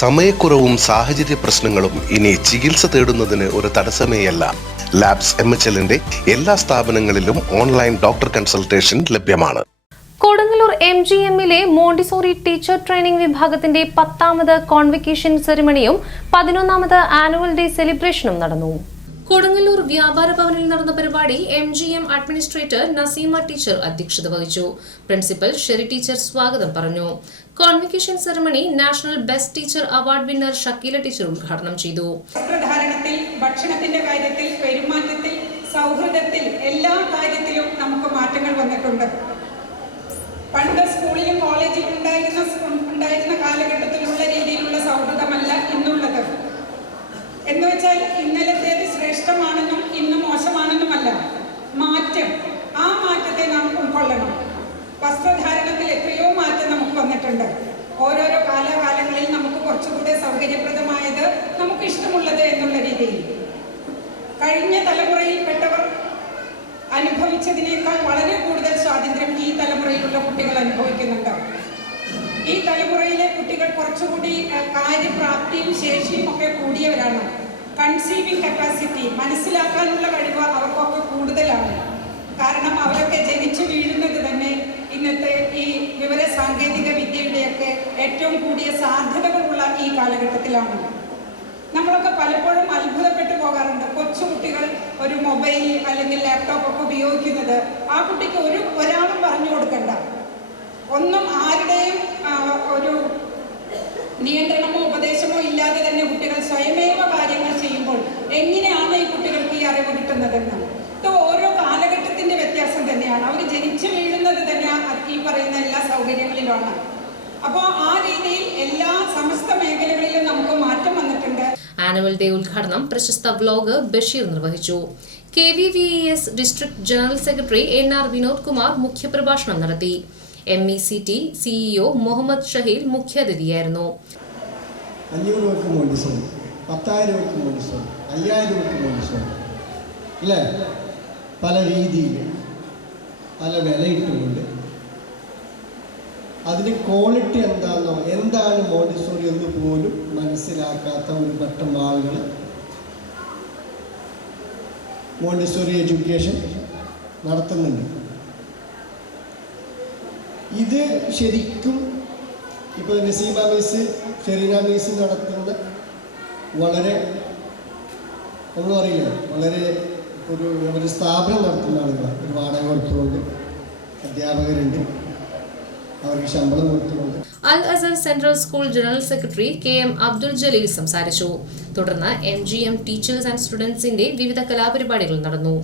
സമയക്കുറവും സാഹചര്യ പ്രശ്നങ്ങളും ഇനി ചികിത്സ തേടുന്നതിന് ഒരു തടസ്സമേയല്ല. ലാബ്സ് എം എച്ച് എല്ലിന്റെ എല്ലാ സ്ഥാപനങ്ങളിലും ഓൺലൈൻ ഡോക്ടർ കൺസൾട്ടേഷൻ ലഭ്യമാണ്. കൊടുങ്ങല്ലൂർ എം ജി എമ്മിലെ മോണ്ടിസോറി ടീച്ചർ ട്രെയിനിംഗ് വിഭാഗത്തിന്റെ പത്താമത് കോൺവെക്കേഷൻ സെറിമണിയും പതിനൊന്നാമത് ആനുവൽ ഡേ സെലിബ്രേഷനും നടന്നു. കൊടുങ്ങല്ലൂർ വ്യാപാര ഭവനിൽ നടന്ന പരിപാടി M G M administrator Naseema teacher അധ്യക്ഷത വഹിച്ചു. പ്രിൻസിപ്പൽ ഷെറി ടീച്ചർ സ്വാഗതം പറഞ്ഞു. Convocation ceremony national best teacher award winner Shakeela teacher ഉദ്ഘാടനം ചെയ്തു. വസ്ത്രധാരണത്തിൽ ഭക്ഷണത്തിന്റെ കാര്യത്തിൽ പെരുമാറ്റത്തിൽ സൗഹൃദത്തിൽ എല്ലാ കാര്യത്തിലും നമുക്ക് മാറ്റങ്ങൾ വന്നിട്ടുണ്ട്. പണ്ട് സ്കൂളിലും കോളേജിലും ഉണ്ടായിരുന്ന ഉണ്ടായിരുന്ന കാലഘട്ടത്തിലുള്ള രീതിയിലുള്ള കുറച്ചുകൂടെ സൗകര്യപ്രദമായത് നമുക്ക് ഇഷ്ടമുള്ളത് എന്നുള്ള രീതിയിൽ. കഴിഞ്ഞ തലമുറയിൽപ്പെട്ടവർ അനുഭവിച്ചതിനേക്കാൾ വളരെ കൂടുതൽ സ്വാതന്ത്ര്യം ഈ തലമുറയിലുള്ള കുട്ടികൾ അനുഭവിക്കുന്നുണ്ട്. ഈ തലമുറയിലെ കുട്ടികൾ കുറച്ചുകൂടി കാര്യപ്രാപ്തിയും ശേഷിയും ഒക്കെ കൂടിയവരാണ്. കൺസീവിങ് കപ്പാസിറ്റി മനസ്സിലാക്കാനുള്ള കഴിവ് അവർക്കൊക്കെ കൂടുതലാണ്. കാരണം അവരൊക്കെ ജനിച്ചു വീഴുന്നത് തന്നെ ഏറ്റവും കൂടിയ സാധ്യതകളുള്ള ഈ കാലഘട്ടത്തിലാണ്. നമ്മളൊക്കെ പലപ്പോഴും അത്ഭുതപ്പെട്ടു പോകാറുണ്ട്. കൊച്ചുകുട്ടികൾ ഒരു മൊബൈൽ അല്ലെങ്കിൽ ലാപ്ടോപ്പ് ഒക്കെ ഉപയോഗിക്കുന്നത് ആ കുട്ടിക്ക് ഒരു ഒരാളും പറഞ്ഞു കൊടുക്കണ്ട. ഒന്നും ആരുടെയും ഒരു നിയന്ത്രണമോ ഉപദേശമോ ഇല്ലാതെ തന്നെ കുട്ടികൾ സ്വയമേവ കാര്യങ്ങൾ ചെയ്യുമ്പോൾ എങ്ങനെയാണ് ഈ കുട്ടികൾക്ക് ഈ അറിവ് കിട്ടുന്നതെന്ന്. ഇത് ഓരോ കാലഘട്ടത്തിന്റെ വ്യത്യാസം തന്നെയാണ്. അവർ ജനിച്ചു വീഴുന്നത് തന്നെ ഈ പറയുന്ന എല്ലാ സൗകര്യങ്ങളിലുമാണ് അപ്പോൾ ആ രീതിയിൽ എല്ലാ സമസ്ത മേഖലകളിലും നമുക്ക് മാറ്റം വന്നിട്ടുണ്ട് ആനുവൽ ഡേ ഉദ്ഘാടനം പ്രശസ്ത വ്ലോഗർ ബഷീർ നിർവഹിച്ചു. K V V S district general secretary N R Vinod Kumar മുഖ്യപ്രഭാഷണം നടത്തി. M E C T CEO Muhammad Shaheel മുഖ്യാതിഥിയായിരുന്നു. പല രീതിയിൽ പല വിലയിട്ടുകൊണ്ട് അതിന് ക്വാളിറ്റി എന്താണെന്നോ എന്താണ് മോണ്ടിസോറി എന്ന് പോലും മനസ്സിലാക്കാത്ത ഒരു ഘട്ടം ആളുകൾ. മോണ്ടിസോറി എഡ്യൂക്കേഷൻ നടത്തുന്നുണ്ട്. ഇത് ശരിക്കും ഇപ്പോൾ നസീബ മീസ് ഷെറീന മീസ് നടത്തുന്ന വളരെ നമ്മൾ അറിയില്ല വളരെ ഒരു ഒരു സ്ഥാപനം നടത്തുന്ന ആളുകളാണ്. ഒരു വാടക കൊടുത്തുകൊണ്ട് അധ്യാപകരുണ്ട്. Al Azhar central school general secretary K M Abdul Jaleel സംസാരിച്ചു. തുടർന്ന് M G M teachers and സ്റ്റുഡൻസിന്റെ വിവിധ കലാപരിപാടികൾ നടന്നു.